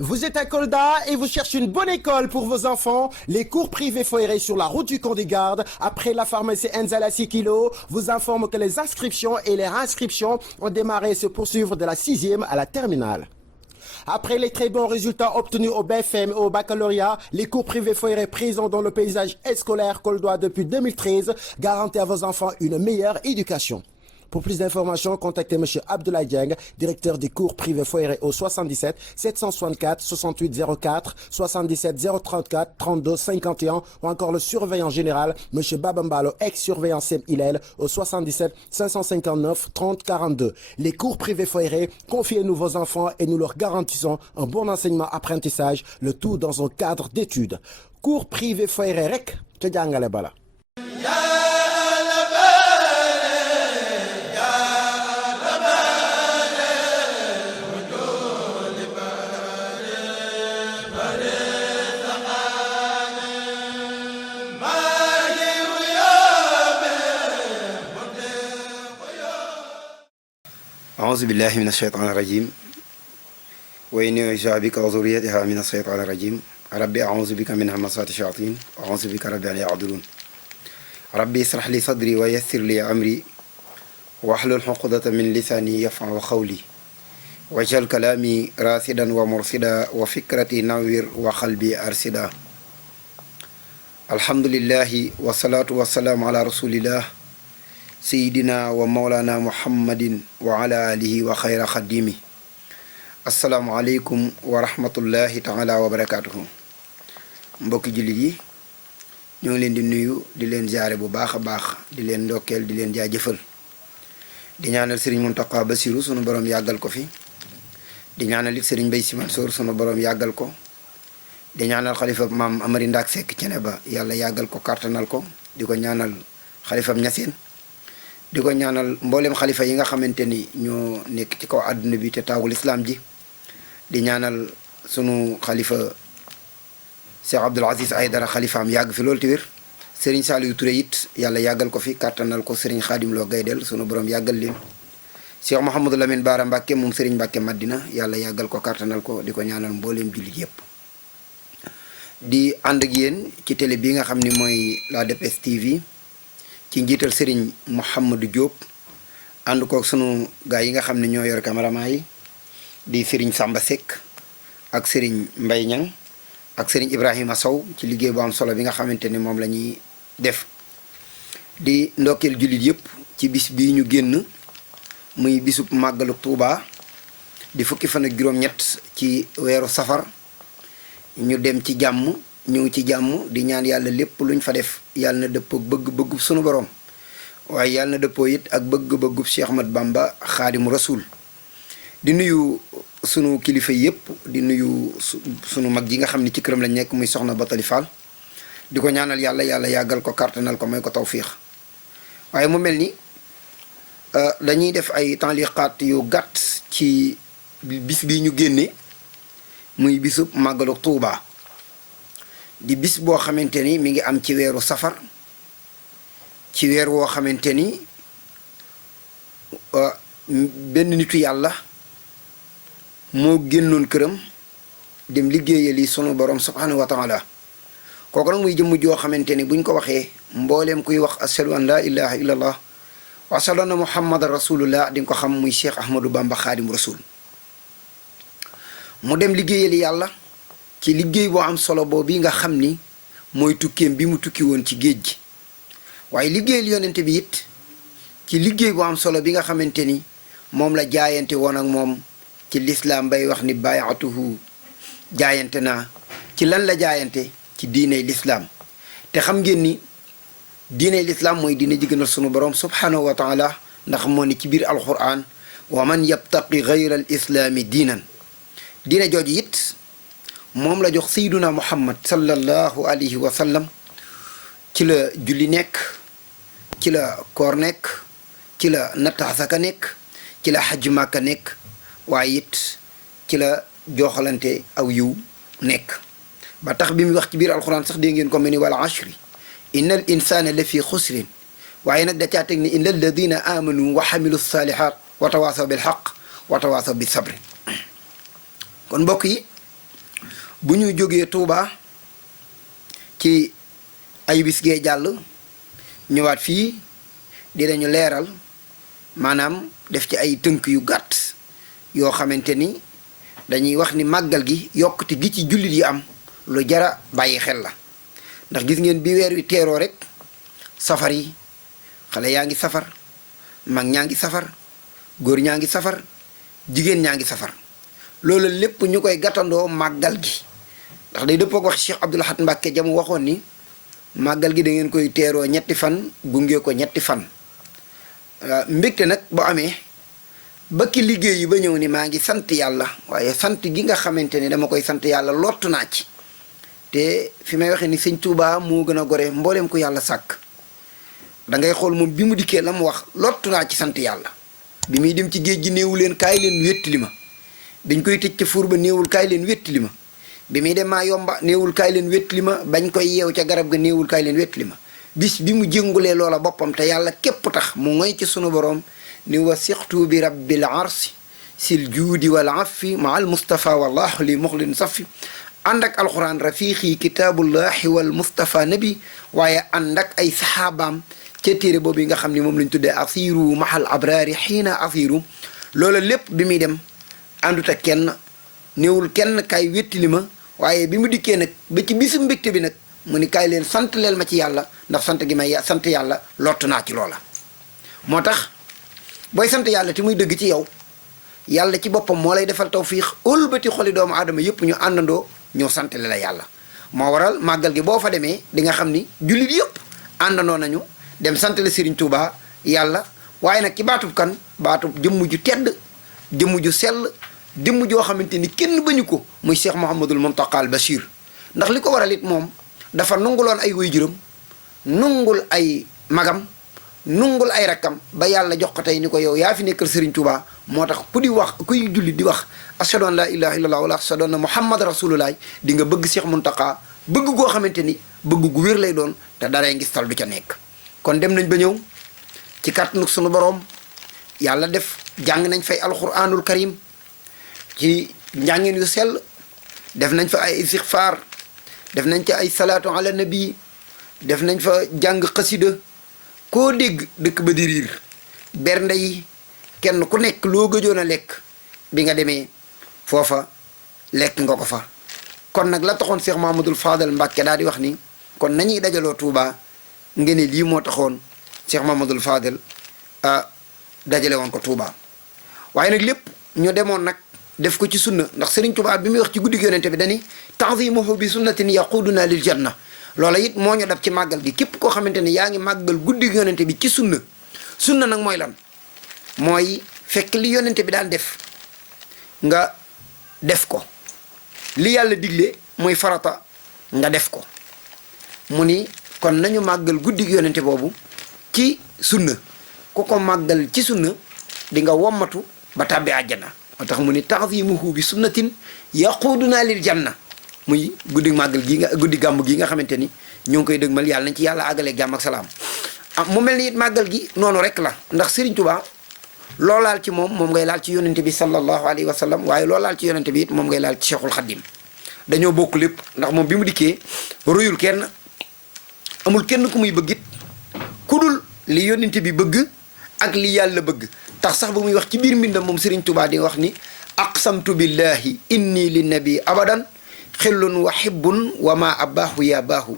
Vous êtes à Kolda et vous cherchez une bonne école pour vos enfants? Les cours privés Foiré sur la route du camp des gardes, après la pharmacie Enzala 6 kg, vous informe que les inscriptions et les réinscriptions ont démarré et se poursuivre de la 6e à la terminale. Après les très bons résultats obtenus au BFM et au baccalauréat, les cours privés Foiré présents dans le paysage scolaire coldois depuis 2013 garantissent à vos enfants une meilleure éducation. Pour plus d'informations, contactez M. Abdoulaye Dieng, directeur des cours privés Foiré au 77 764 68 04, 77 034 32 51 ou encore le surveillant général M. Babambalo, ex-surveillant Sem Hillel au 77 559 30 42. Les cours privés Foiré, confiez-nous vos enfants et nous leur garantissons un bon enseignement-apprentissage, le tout dans un cadre d'études. Cours privés Foiré rek ca jàngale bala. أعوذ بالله من الشيطان الرجيم وإني أعوذ بك وذريتها من الشيطان الرجيم ربي أعوذ بك من همزات الشياطين وأعوذ بك ربي أن يحضرون ربي اشرح لي صدري ويسر لي أمري واحلل عقدة من لساني يفقهوا قولي واجعل كلامي راشدا ومرشدا وفكرتي نوّر وقلبي أرشدا الحمد لله والصلاة والسلام على رسول الله سيدنا ومولانا محمد وعلى آله وخير خديمه السلام عليكم ورحمة الله تعالى وبركاته mbokki jullit yi ñoo ngi leen di nuyu di leen jaare bu baax a baax di leen ndokkeel di leen jaajëfal di ñaanal Serigne Mountakha Bassirou sunu borom yàggal ko fi di ñaanal it Serigne Mbaye Sy Mansour sunu borom yàggal ko di ñaanal xalifa maam Amari Ndaak Seck cene ba yàlla yàggal ko kàttanal ko di ko ñaanal xalifam Ñaseen di ko ñaanal mboolem xalifa yi nga xamante ni ñoo nekk ci kaw àdduna bi te taawul islam ji di ñaanal sunu xalifa Cheikh Abdoul Aziz Aydara xalifaam yàgg fi loolu te wér Serigne Saliou Touré it yàlla yàggal ko fi kàttanal ko Serigne Khadim Lo Gaydel sunu borom yàggal leen Cheikh Mouhamadou Lamine Bara Mbacke moom Serigne Mbacke Madina yàlla yàggal ko kàttanal ko di ko ñaanal mbooleem jullit yépp di ànd ak yéen ci télé bi nga xam ni mooy la DPS TV ci njiital Serigne Mouhamadou Diop ànd kook sunu gaa yi nga xam ne ñoo yor cameraman yi di Serigne Samba Seck ak Serigne Mbaye Niang ak Serigne Ibrahima Sow ci liggéey bu am solo bi nga xamante ni moom la ñuy def di ndokkeel jullit yépp ci bis bii ñu génn muy bisub màggalu Tuuba di fukki fan ak juróom-ñett ci weeru safar ñu dem ci jàmm ñëw ci jàmm di ñaan yàlla lépp luñ fa def yàlla na dëppoo bëgg-bëggub sunu borom waaye yàlla na dëppoo it ak bëgg-bëggub Cheikh Ahmad Bamba Xaadimu Rasuul di nuyu sunu kilifa yépp di nuyu sunu mag ji nga xam ne ci këram lañ nekk muy soxna Batali Fall di ko ñaanal yàlla yàggal ko kàttanal ko may ko tawfiix waaye mu mel ni dañuy def ay taaliqaat yu gàtt ci bis bi ñu génne muy bisub màggalu Tuuba di bis boo xamante ni mi ngi am ci weeru safar ci weer woo xamante ni benn nitu yàlla moo génnoon këram dem liggéeyali sunu borom subhanahu wa taala kooku nag muy jëmm joo xamante ni buñ ko waxee mbooleem kuy wax ashadu an laa ilaha illa allah wa ashadu anna muhammadan rasulullah di nga ko xam muy Cheikh Ahmadou Bamba Xaadimu Rasul mu dem liggéeyali yàlla ci liggéey boo am solo boobu nga xam ni mooy tukkeem bi mu tukki woon ci géej gi waaye liggéeyal yonente bi it ci liggéey boo am solo bi nga xamante ni moom la jaayante woon ak moom ci lislaam bay wax ni bayaatuhu jaayante naa ci lan la jaayante ci diiney lislaam te xam ngeen ni diiney lislaam mooy diine ji gënal sunu borom subhanahu wa taala ndax moo ni ci biir alquran wa man yabtaqi gayra al islaami diinan diine jooju it moom la jox sayduna muhammad sallallahu alayhi wa sallam ci la julli nekk ci la koor nekk ci la natt asaka nekk ci la xaj màkka nekk waaye it ci la joxalante aw yiw nekk ba tax bi mu wax ci biir alxuraan sax dégg ngeen ko mel ni wal ashri inna al insana la fi xusrin waaye nag da caa teg ni inna alladina amanu wa xamilu salihat wa tawaasaw bil xaq wa tawaasaw bi sabri kon mbokk yi bu ñu jógee Touba ci ay bis gee jàll ñëwaat fii dinañu leeral maanaam def ci ay tënk yu gàtt yoo xamante ni dañuy wax ni màggal gi yokkute gi ci jullit yi am lu jara bàyyi xel la ndax gis ngeen bi weer wi teeroo rek safar yi xale yaa ngi safar mag ñaa ngi safar góor ñaa ngi safar jigéen ñaa ngi safar loolu lépp ñu koy gàttandoo màggal gi ndax day dëppoo ak wax Cheikh Abdoul Ahad Mbacké jamu waxoon ni màggal gi da ngeen koy teeroo ñetti fan gunge ko ñetti fan mbégte nag bu amee bakki liggéey yi ba ñëw ni maa ngi sant yàlla waaye sant gi nga xamante ni dama koy sant yàlla lottu naa ci te fi may waxee ni sëñ Touba moo gën a gore mbooleem ko yàlla sàkk da ngay xool moom bi mu dikkee la mu wax lottu naa ci sant yàlla bi muy dem ci géej gi néewu leen kaay leen wéttali ma dañ koy tëj ca fuur ba néewul kaay leen wéttali ma bi muy dem maa yomba néewul kaay leen wéttali ma bañ koy yeew ca garab ga néewul kaay leen wéttali ma bis bi mu jëngulee loola boppam te yàlla képp tax mu ngoy ci sunu boroom ni wa sixtu bi rabbil arsi sil juudi wal afi ma al mustafa wallahu li muxlin safi ànd ak alquran rafiqi kitaabullahi wal mustafa nabi waaye ànd ak ay saxaabaam ca téere boobu yi nga xam ne moom lañ tuddee asiru mahal abrari xiina asiru loola lépp bi muy dem àndut ak kenn néewul kenn kaay wéttali ma waaye bi mu dikkee nag ba ci bisu mbégte bi nag mu ni kaay leen sant leel ma ci yàlla ndax sant gi may sant yàlla lott naa ci loola moo tax booy sant yàlla te muy dëgg ci yow yàlla ci boppam moo lay defal tawfiix ëlbati xoli doomu aadama yépp ñu àndandoo ñoo santale la yàlla moo waral màggal gi boo fa demee di nga xam ni jullit yépp àndandoo nañu dem santale Serigne Touba yàlla waaye nag ci baatub kan baatub jëmm ju tedd jëmm ju sell jëmm joo xamante ni kenn bañu ko muy Cheikh Mouhamadul Mountakha al Bachir ndax li ko waral it moom dafa nunguloon ay waajuram nungul ay magam nungul ay rakkam ba yàlla jox ko tey ni ko yow yaa fi nekkal Serigne Touba moo tax ku di wax kuy julli di wax ashhadu an la ilaha illallah wala ashhadu anna muhammad rasulullah di nga bëgg Cheikh Mountakha bëgg goo xamante ni bëgg gu wér lay doon te daree ngistal du ca nekk kon dem nañ ba ñëw ci kàttanu sunu boroom yàlla def jàng nañ fay alquranul karim ci njàngin yu sell def nañ fa ay istixfaar def nañ ca ay salaatu ala nabi def nañ fa jàng xasida koo dégg dëkk ba di riir bernde yi kenn ku nekk loo gëjoon a lekk bi nga demee foofa lekk nga ko fa kon nag la taxoon Cheikh Mahamadul Fadal Mbàkke daal di wax ni kon nañuy dajaloo Touba nga ne lii moo taxoon Cheikh Mahamadul Fadal dajale woon ko Touba waaye nag lépp ñu demoon nag def ko ci sunna ndax Serigne Touba bi muy wax ci guddi yonente bi dani ta'zimuhu bi sunnatin yaquduna lil janna loola it moo ñu dab ci màggal gi képp koo xamante ne yaa ngi màggal guddi yonente bi ci sunna sunna nag mooy lan mooy fekk li yonente bi daan def nga def ko li yàlla digle mooy farata nga def ko mu ni kon nañu màggal guddi yonente boobu ci sunna ku ko màggal ci sunna di nga wommatu ba tàbbi àjjana moo tax mu ni ta'zimuhu bi sunnatin yaquduna lil janna muy guddi màggal gi nga guddi gàmm gi nga xamante ni ñoo ngi koy dëgmal yàlla nañ ci yàlla àggale jàmm ak salaam mu mel ni it màggal gi noonu rek la ndax Serigne Touba loo laal ci moom ngay laal ci yonente bi sallallahu alayhi wa sallam waaye loo laal ci yonente bi it moom ngay laal ci Cheikhul Khadim dañoo bokk lépp ndax moom bi mu dikkee royul kenn amul kenn ku muy bëgg it ku dul li yonente bi bëgg ak li yàlla bëgg tax sax ba muy wax ci biir mbindam moom Serigne Touba di wax ni aqsamtu billahi inni li nabi abadan xillun wa hibbun wa ma abaahu ya baahu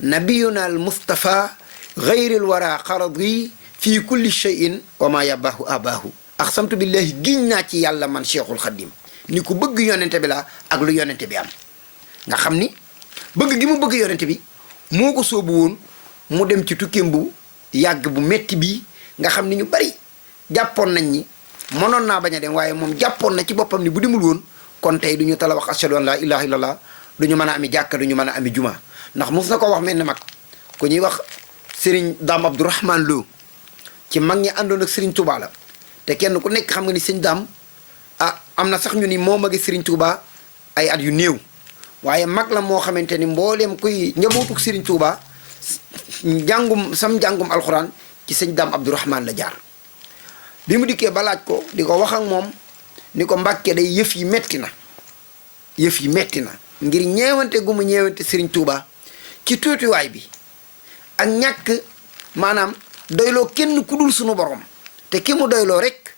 nabiyuna al mustafa gayril wara xaradi fii kulli cheyin wa ma yabaahu abaahu aqsamtu billahi giñ naa ci yàlla man Cheikhul Khadim ni ku bëgg yonente bi la ak lu yonente bi am nga xam ni bëgg gi mu bëgg yonente bi moo ko soobu woon mu dem ci tukkeem bu yàgg bu metti bii nga xam ni ñu bari jàppoon nañ ni mënoon naa bañ a dem waaye moom jàppoon na ci boppam ni bu demul woon kon tey du ñu tala wax ashhadu an la ilaha illallah du ñu mën a ami jàkka du ñu mën a ami juma ndax mos na ko wax mel ne mag ku ñuy wax Serigne Dame Abdourahman Lo ci mag ñi àndoon ak Serigne Touba la te kenn ku nekk xam nga ni sëñ Dame am na sax ñu ni moo magi Serigne Touba ay at yu néew waaye mag la moo xamante ni mbooleem kuy njabootuk Serigne Touba njàngum alxuraan ci sëñ Dame Abdourahman la jaar bi mu dikkee ba laaj ko di ko wax ak moom ni ko Mbàkke day yëf yi metti na ngir ñeewante gu mu ñeewante Serigne Touba ci tuutiwaay bi ak ñàkk maanaam doyloo kenn ku dul sunu borom te ki mu doyloo rek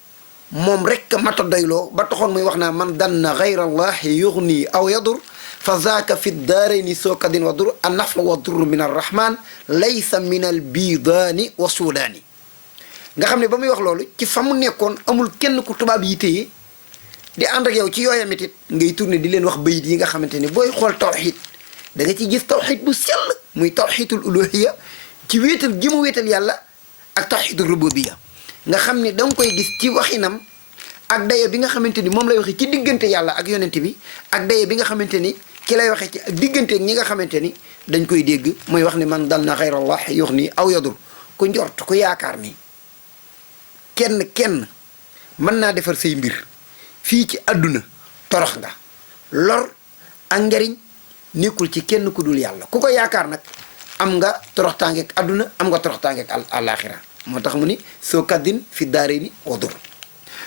moom rek mata doyloo ba taxoon muy wax naa man danna gayra allahi yughni aw yadur fa zaaka fi daarayni sookadin wa dur an nafa wa dur min arrahman laysa min al bidaani wa suudaani nga xam ne ba muy wax loolu ci fa mu nekkoon amul kenn ku tubaab yi téye di ànd ak yow ci yooyam it ngay tourné di leen wax bayit yi nga xamante ni booy xool tawxid da nga ci gis tawxid bu sell muy tawxidul uluhiya ci wéetal gi mu wéetal yàlla ak tawxidul rububiya nga xam ne da nga koy gis ci waxinam ak daye bi nga xamante ni moom lay waxee ci diggante yàlla ak yonent bi ak daye bi nga xamante ni ci lay waxee ci ak diggante ñi nga xamante ni dañ koy dégg muy wax ni man dal na xayrallah yox nii aw yadur ku njort ku yaakaar ni kenn mën naa defar say mbir fii ci àdduna torox nga lor ak njariñ nekkul ci kenn ku dul yàlla ku ko yaakaar nag am nga toroxtaangeeg àdduna am nga toroxtaangeeg àllaaxira moo tax mu ni soo kaddin fi daarayni wa dur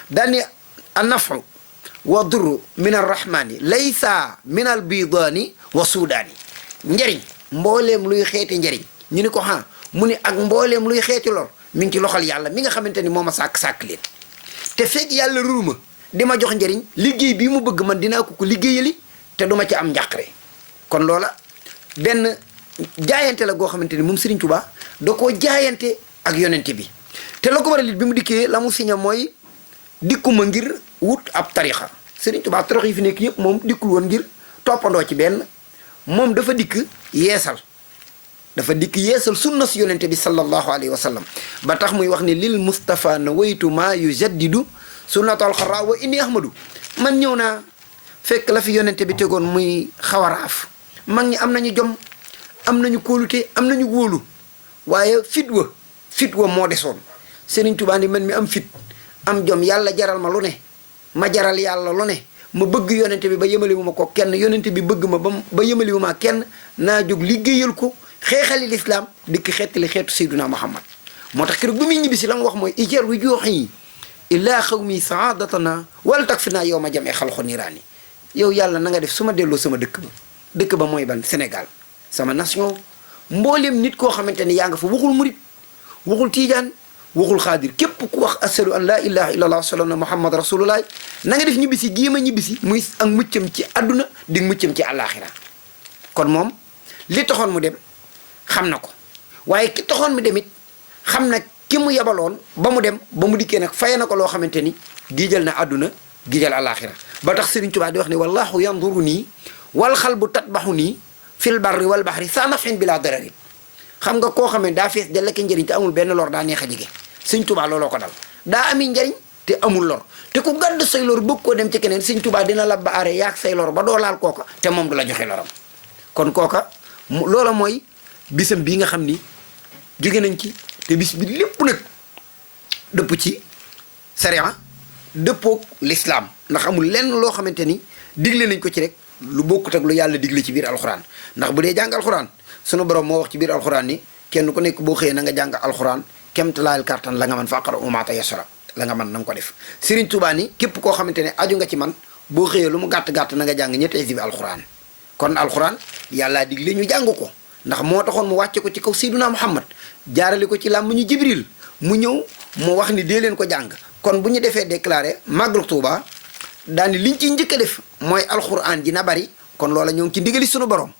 daani annafu wa dur min arrahmani laysa min al bidaani wa suudaani njariñ mbooleem luy xeeti njariñ ñu ni ko mu ni ak mbooleem luy xeeti lor mi ngi ci loxol yàlla mi nga xamante ni moo ma sàkk leen te fekk yàlla ruuma di ma jox njariñ liggéey bii mu bëgg man dinaa ko liggéeyali te duma ci am njàqare kon loola benn jaayante la goo xamante ni moom Serigne Touba da koo jaayante ak yonente bi te la ko waral it bi mu dikkee la mu signé mooy dikkuma ngir wut ab tarixa Serigne Touba torox yi fi nekk yëpp moom dikkul woon ngir toppandoo ci benn moom dafa dikk yeesal sunna si yonente bi sallallahu alayhi wa sallam ba tax muy wax ni lil Mustafa na waytu ma yujaddidu sunnatal xara wa inni ahmadu man ñëw naa fekk la fi yonente bi tegoon muy xawaraaf mag ñi am nañu jom am nañu kóolute am nañu wóolu waaye fit wa moo desoon Serigne Touba ni man mi am fit am jom yàlla jaral ma lu ne ma jaral yàlla lu ne ma bëgg yonente bi ba yëmaliwu ma ko kenn yonente bi bëgg ma ba yëmaliwu ma kenn naa jóg liggéeyal ko xeexali lislaam dikk xettali xeetu Seyduna Muhammad moo tax keroog bu muy ñibbisi la mu wax mooy ijar wi jooxi illaa xawmi saadatana wala tak fi naa yow ma jamee xalxo niiraani yow yàlla na nga def su ma delloo sama dëkk ba mooy ban Sénégal sama nation mbooleem nit koo xamante ni yaa nga fa waxul murit waxul tiijaan waxul xaadir képp ku wax ashadu an laa ilaha illa allah sallallahu muhammad rasulullah na nga def ñibbisi géema ñibbisi muy ak muccam ci àdduna di muccam ci àllaaxira kon moom li taxoon mu dem xam na ko waaye ki taxoon mu dem it xam na ki mu yebaloon ba mu dem ba mu dikkee nag faye na ko loo xamante ni giijal na àdduna giijal àllaaxira ba tax Serigne Touba di wax ne wallahu yanduru nii wal xalbu tatbaxu nii fil barri wal baxri saa nafin bi laa dararin xam nga koo xam ne daa fees dell ak njëriñ te amul benn lor daa neex a jege Serigne Touba looloo ko dal daa ami njëriñ te amul lor te ku gàdd say lor bëgg koo dem ci keneen Serigne Touba dina la baare yaag say lor ba doo laal kooka te moom du la joxe loram kon kooka loola mooy bisam bii nga xam ni jóge nañ ci te bis bi lépp nag dëpp ci sariya dëppoog l'islam ndax amul lenn loo xamante ni digle nañ ko ci rek lu bokkut ak lu yàlla digle ci biir alxuraan ndax bu dee jàng alxuraan sunu borom moo wax ci biir alxuraan ni kenn ku nekk boo xëyee na nga jàng alxuraan kemtalaayal kartan la nga mën faqara umaata yasra la nga mën na nga ko def Serigne Touba ni képp koo xamante ne aju nga ci man boo xëyee lu mu gàtt-gàtt na nga jàng ñetti hizbi alxuraan kon alxuraan yàllaa digle ñu jàng ko ndax moo taxoon mu wàcce ko ci kaw Seyduna Muhammad jaarale ko ci làmmiñu Jibril mu ñëw mu wax ni dee leen ko jàng kon bu ñu defee déclaré màggalu Tuuba daani liñ ci njëkk a def mooy alxuraan ji na bari kon loola ñoo ngi ci ndigali sunu borom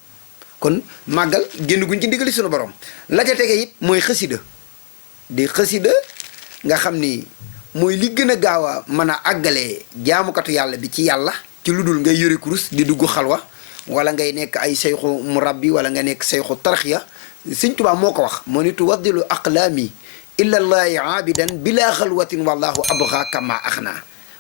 kon màggal génn guñ ci ndigali sunu borom la ca tege it mooy xasida di xasida nga xam ni mooy li gën a gaaw a mën a àggalee jaamukatu yàlla bi ci yàlla ci lu dul ngay yëre kurus di dugg xalwa wala ngay nekk ay sayxu murabbi wala nga nekk sayxu tarxiya Sëñ Tuubaa moo ko wax moo ni tuwaddilu aqlaami illa llaahi aabidan bila xalwatin wallahu abxa kama axna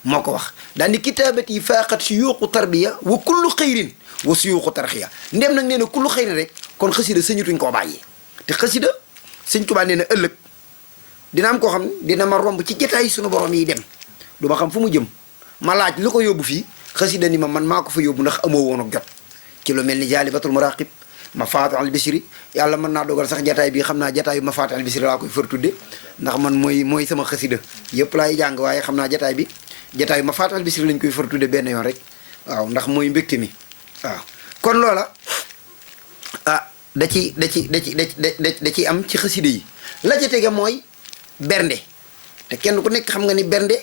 moo ko wax daani kitaabati faaqat suyuuqu tarbiya wa kullu xayrin wa suyuuqu tarxiya ndem nag nee na kullu xayrin rek kon xasida sëñutuñ koo bàyyi te xasida Sëñ Tuubaa nee na ëllëg dina am koo xam dina ma romb ci jotaay sunu borom yi dem du ma xam fu mu jëm ma laaj lu ko yóbbu fii xasida ni ma man maa ko fa yóbbu ndax amoo woon ak jot ci lu mel ni jaalibatul muraqib ma faatu al bisri yàlla mën naa dogal sax jataay bi xam naa jataayu ma faatu al bisri laa koy fër tudde ndax man mooy sama xasida yëpp laay jàng waaye xam naa jataay bi jataayu ma faatu al bisri lañ koy fër tudde benn yoon rek waaw ndax mooy mbégte mi waaw kon loola da ci am ci xaside yi. la ca tege mooy bernde te kenn ku nekk xam nga ni bernde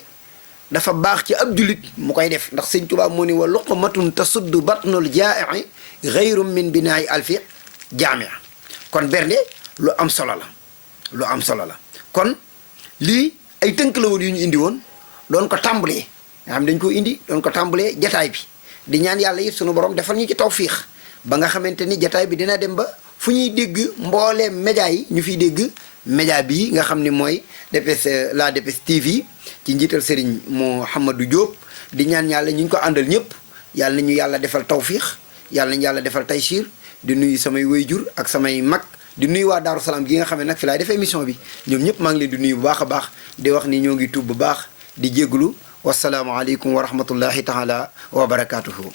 dafa baax ci ab jullit mu koy def ndax sëñ Tuubaa moo ni wa luqmatun tasuddu batnul jaa'i ghayrum min binaa'i alfi jaamia kon bernde lu am solo la kon lii ay tënk la woon yu ñu indi woon doon ko tàmbalee nga xam dañ ko indi doon ko tàmbalee jataay bi di ñaan yàlla it sunu borom defal ñu ci tawfiix ba nga xamante ni jataay bi dina dem ba fu ñuy dégg mbooleem média yi ñu fiy dégg média bii nga xam ni mooy DPS la DPS TV ci njiital Serigne Mouhamadou Diop di ñaan yàlla ñu ngi ko àndal ñëpp yàlla na ñu yàlla defal tawfiix yàlla nañu yàlla defal taysiir di nuyu samay wayjur ak samay mag di nuyu waa Daaru Salaam gi nga xam ne nag fi laay def émission bi ñoom ñëpp maa ngi leen di nuyu bu baax a baax di wax ni ñoo ngi tuub bu baax di jégalu wasalaamualeykum wa rahmatullahi taala wa barakaatuhu.